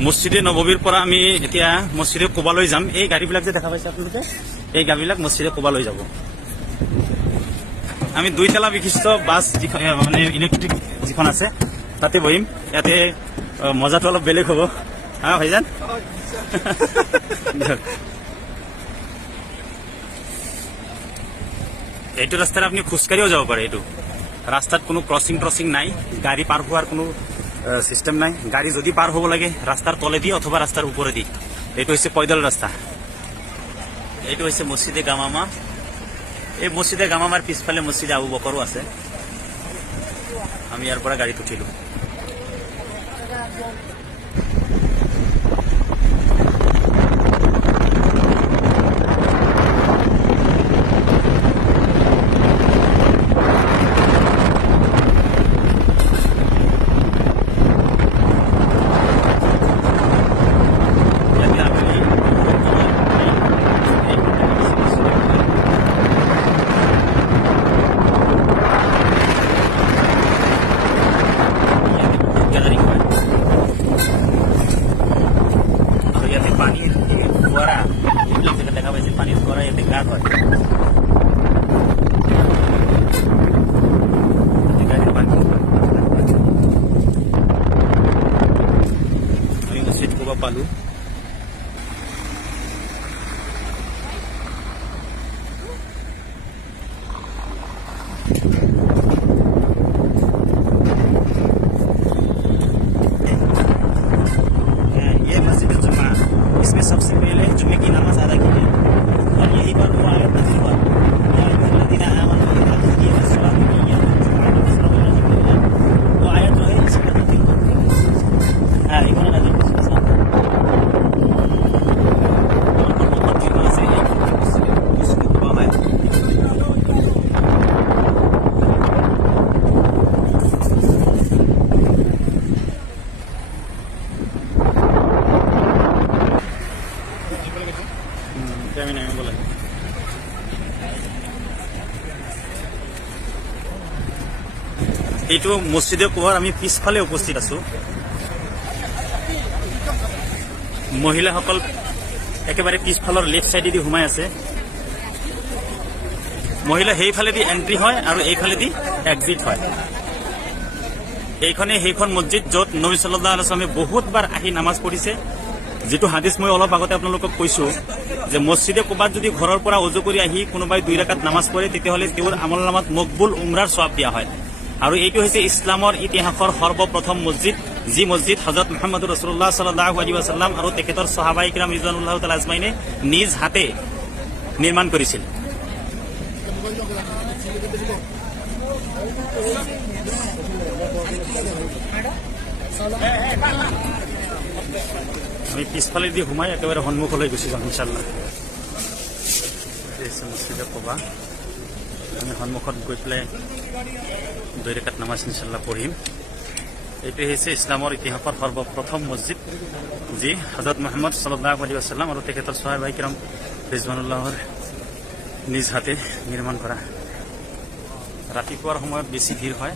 মছজিদে নববীৰ পৰা আমি এতিয়া মছজিদে কোবালৈ যাম। এই গাড়ীবিলাক যে দেখা পাইছে আপোনালোকে, এই গাড়ীবিলাক মছজিদে কোবালৈ যাব। আমি 2 তলা বিশিষ্ট বাছ যিখন মানে ইলেক্ট্ৰিক যিখন আছে তাতে বহিম। ইয়াতে মজাটো অলপ বেলেগ হ'ব। হা ভাইজান, এইটো ৰাস্তাত আপুনি খোজকাঢ়িও যাব পাৰে। এইটো ৰাস্তাত কোনো ক্ৰচিং নাই, গাড়ী পাৰ হোৱাৰ কোনো সিস্টেম নাই। গাড়ী যদি পাৰ হ'ব লাগে ৰাস্তাৰ তলেদি অথবা ৰাস্তাৰ ওপৰেদি। এইটো হৈছে পৈদল ৰাস্তা। এইটো হৈছে মছজিদে গামামা। এই মছজিদে গামামাৰ পিছফালে মছজিদে আবু বকৰো আছে। আমি ইয়াৰ পৰা গাড়ীত উঠিলো। পালো ये मस्जिद जुम्मा, इसमें सबसे पहले जुम्मे की नमाज अदा की है और यही पर वो आयत नाज़िल हुआ, वो आयत जो है इसका नाज़िल हुआ। हाँ, एक नाज़िल এইটো মছজিদে কোৱাৰ আমি পিছফালে উপস্থিত আছো। মহিলাসকল একেবাৰে পিছফালৰ লেফ্ট চাইডেদি সোমাই আছে। মহিলা সেইফালেদি এন্ট্ৰি হয় আৰু এইফালেদি এক্সিট হয়। এইখনে সেইখন মছজিদ য'ত নবী সাল্লাল্লাহু আলাইহি ওয়াসাল্লামে বহুতবাৰ আহি নামাজ পঢ়িছে। যিটো হাদিছ মই অলপ আগতে আপোনালোকক কৈছো যে মছজিদে কোবাত যদি ঘৰৰ পৰা অজু কৰি আহি কোনোবাই 2 ৰাকাত নামাজ পঢ়ে তেতিয়াহ'লে তেওঁৰ আমলনামাত মকবুল উমৰাৰ সওৱাব দিয়া হয়। আৰু এইটো হৈছে ইছলামৰ ইতিহাসৰ সৰ্বপ্ৰথম মছজিদ, যি মছজিদ হযৰত মুহাম্মদ ৰাসূলুল্লাহ সাল্লাল্লাহু আলাইহি ওয়াসাল্লাম আৰু তেখেতৰ সাহাবায়ে কিৰাম ৰিজৱানুল্লাহ তাআলা আজমাইনে নিজ হাতে নিৰ্মাণ কৰিছিল। আমি পিছফালেদি সোমাই একেবাৰে সন্মুখলৈ গুচি যাম ইনশাআল্লাহ। মছজিদে কোবা আমি সন্মুখত গৈ পেলাই 2 ৰাকাত নামাজ ইনশাআল্লাহ পঢ়িম। এইটো হৈছে ইছলামৰ ইতিহাসৰ সৰ্বপ্ৰথম মছজিদ, যি হযৰত মুহাম্মদ সাল্লাল্লাহু আলাইহি ওয়াসাল্লাম আৰু তেখেতৰ সাহাবায়ে কিৰাম ৰিজৱানুল্লাহৰ নিজ হাতে নিৰ্মাণ কৰা। ৰাতিপুৱাৰ সময়ত বেছি ভিৰ হয়।